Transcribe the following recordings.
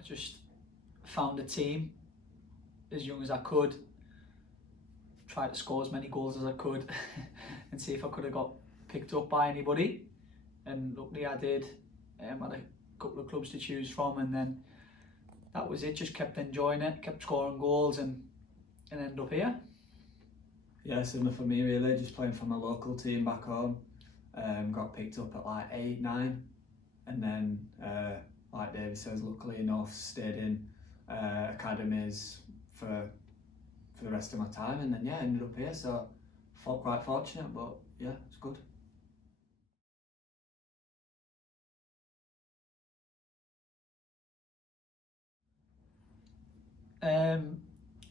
I just found a team as young as I could, tried to score as many goals as I could and see if I could have got picked up by anybody, and luckily I did. I had a couple of clubs to choose from, and then that was it. Just kept enjoying it, kept scoring goals, and ended up here. Yeah, similar for me really, just playing for my local team back home. Got picked up at like 8, 9, and then like David says, luckily enough stayed in academies for the rest of my time, and then yeah, ended up here, so I felt quite fortunate, but yeah, it's good.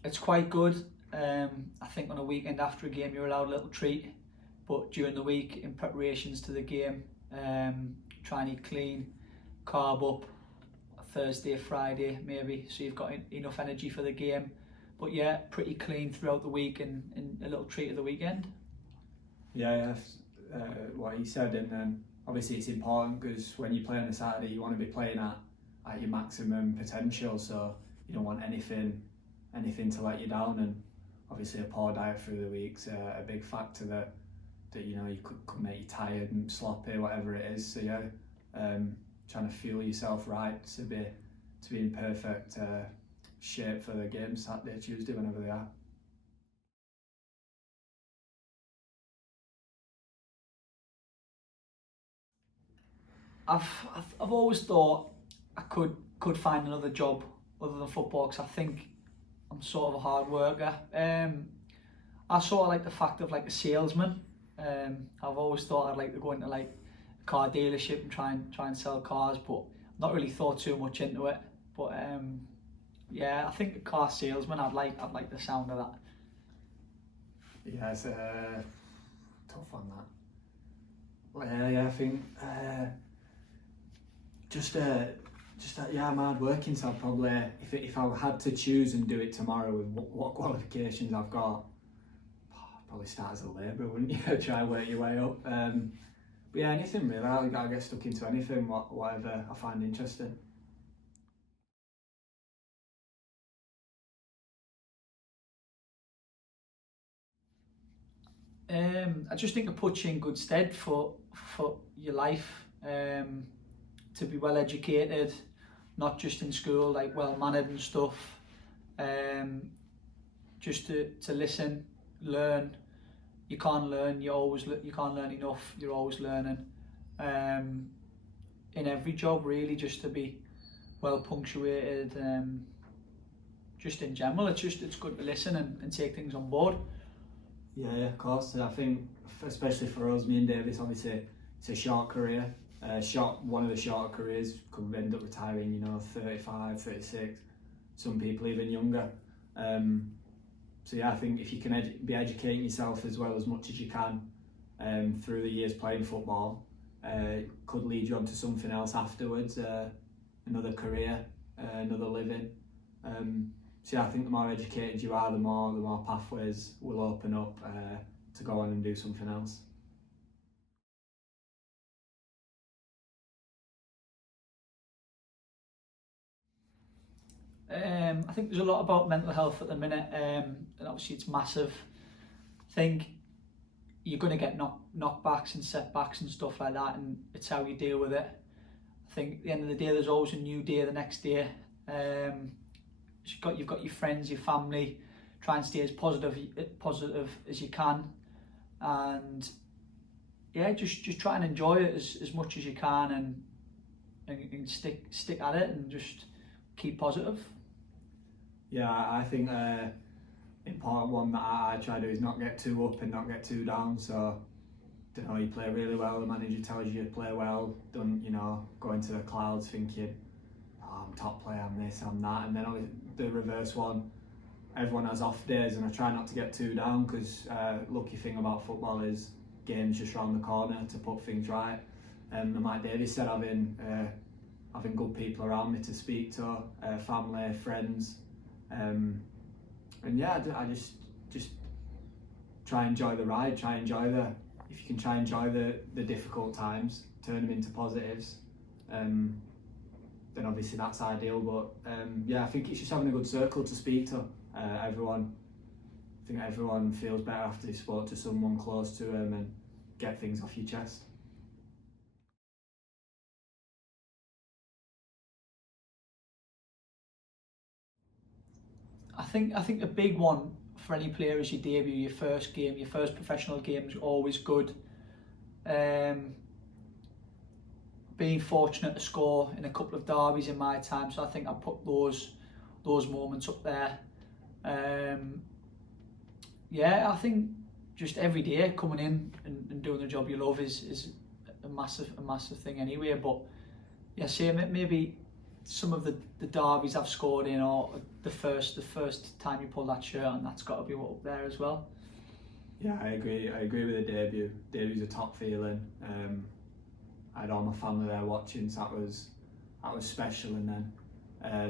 It's quite good. I think on a weekend after a game you're allowed a little treat, but during the week in preparations to the game, try and eat clean, carb up Thursday, Friday maybe, so you've got enough energy for the game. But yeah, pretty clean throughout the week, and a little treat at the weekend. Yeah, what he said, and obviously it's important because when you play on a Saturday you want to be playing at your maximum potential, so you don't want anything to let you down, and obviously a poor diet through the week's a big factor that you know you could make you tired and sloppy, whatever it is. So yeah, trying to fuel yourself right to be in perfect shape for the game Saturday, Tuesday, whenever they are. I've always thought I could find another job other than football, because I think I'm sort of a hard worker. I sort of like the fact of like a salesman. I've always thought I'd like to go into like a car dealership and try and sell cars, but not really thought too much into it. But yeah, I think a car salesman, I'd like the sound of that. Yeah, it's a tough one that. Well, yeah, I think yeah, I'm hard working, so I'd probably, if I had to choose and do it tomorrow with what qualifications I've got, I'd probably start as a labourer, wouldn't you? Try and work your way up. But yeah, anything really. I'll get stuck into anything, whatever I find interesting. I just think it puts you in good stead for your life, to be well educated, not just in school, like well mannered and stuff. Just to listen, learn. You can't learn. You can't learn enough. You're always learning. In every job, really, just to be well punctuated. Just in general, it's good to listen and take things on board. Yeah, of course. I think, especially for us, me and Davis, obviously, it's a short career. One of the shorter careers, could end up retiring, you know, 35, 36. Some people even younger. So yeah, I think if you can be educating yourself as well as much as you can through the years playing football, could lead you on to something else afterwards, another career, another living. So yeah, I think the more educated you are, the more pathways will open up to go on and do something else. I think there's a lot about mental health at the minute, and obviously it's massive. I think you're going to get knockbacks and setbacks and stuff like that, and it's how you deal with it. I think at the end of the day, there's always a new day the next day. You've got your friends, your family. Try and stay as positive as you can, and yeah, just try and enjoy it as much as you can, and stick at it, and just keep positive. Yeah, I think important one that I try to do is not get too up and not get too down. So, you know, you play really well, the manager tells you to play well, don't, you know, go into the clouds thinking, oh, I'm top player, I'm this, I'm that, and then the reverse one, everyone has off days, and I try not to get too down, because lucky thing about football is games just round the corner to put things right. And like David said, having good people around me to speak to, family, friends, and yeah, I just try and enjoy the ride. If you can try and enjoy the difficult times, turn them into positives, then then obviously that's ideal. But yeah, I think it's just having a good circle to speak to everyone. I think everyone feels better after they spoke to someone close to them and get things off your chest. I think a big one for any player is your debut, your first game, your first professional game is always good. Being fortunate to score in a couple of derbies in my time, so I think I put those moments up there. Yeah, I think just every day coming in and doing the job you love is a massive thing anyway. But yeah, same maybe some of the derbies I've scored in, or the first time you pull that shirt on, that's got to be up there as well. Yeah, I agree with the debut. Debut's a top feeling. I had all my family there watching, so that was special. And then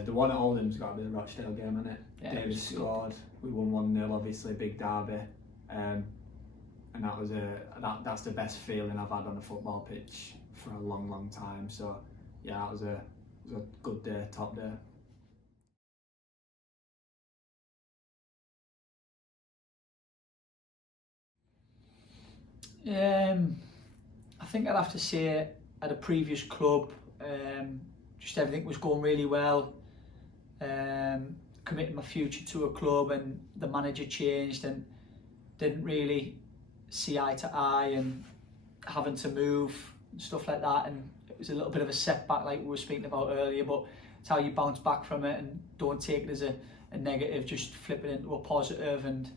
the one at Oldham's got to be the Rochdale game, hasn't it? Yeah, David scored. We won 1-0, obviously, big derby. And that was that's the best feeling I've had on a football pitch for a long time. So yeah, it was a good day, top day. I think I'd have to say at a previous club, just everything was going really well. Committing my future to a club, and the manager changed and didn't really see eye to eye, and having to move and stuff like that, and it was a little bit of a setback like we were speaking about earlier, but it's how you bounce back from it and don't take it as a negative, just flip it into a positive. And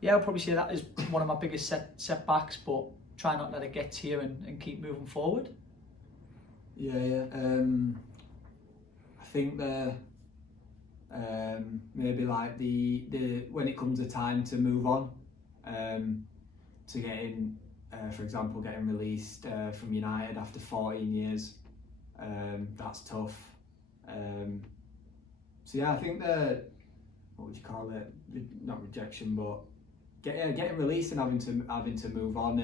yeah, I'll probably say that is one of my biggest setbacks, but try not to let it get to you and keep moving forward. Yeah. I think maybe like the when it comes to time to move on, to getting, for example, getting released from United after 14 years, that's tough. So yeah, I think what would you call it? Not rejection, but getting released and having to move on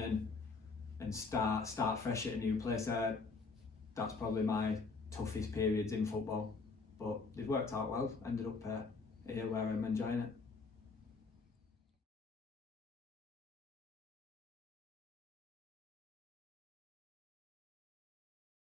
and start fresh at a new place. That's probably my toughest periods in football, but they've worked out well. Ended up here where I'm enjoying it.